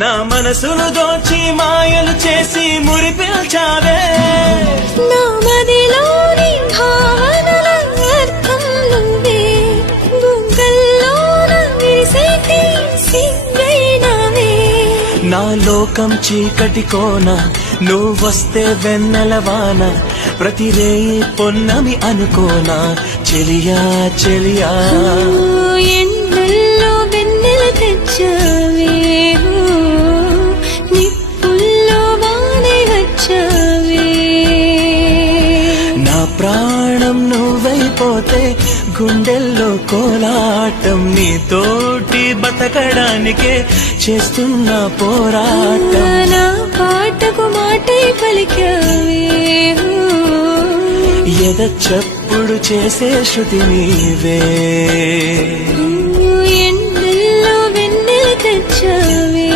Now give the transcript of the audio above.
నా మనసును దోచి మాయలు చేసి మురిపిల్చావే నా మదిలోని భావనల అర్థం నువ్వే గుంగల్లోన విరిసేటి సిగ్గైనవే నా లోకం చీకటి కోన నువ్వొస్తే వెన్నెలవాన ప్రతి రేయి పొన్నమి అనుకోనా చెలియా చెలియా ఎండల్లో వెన్నెల తెచ్చావే నిప్పుల్లో వానే వచ్చావే నా ప్రాణం నువ్వైపోతే గుండెల్లో కోలాటం నీతోటి బతకడానికే చేస్తున్న పోరాటం నా పాటకు మాటై పలికావే ఎద చప్పుడు చేసే శృతి నీవే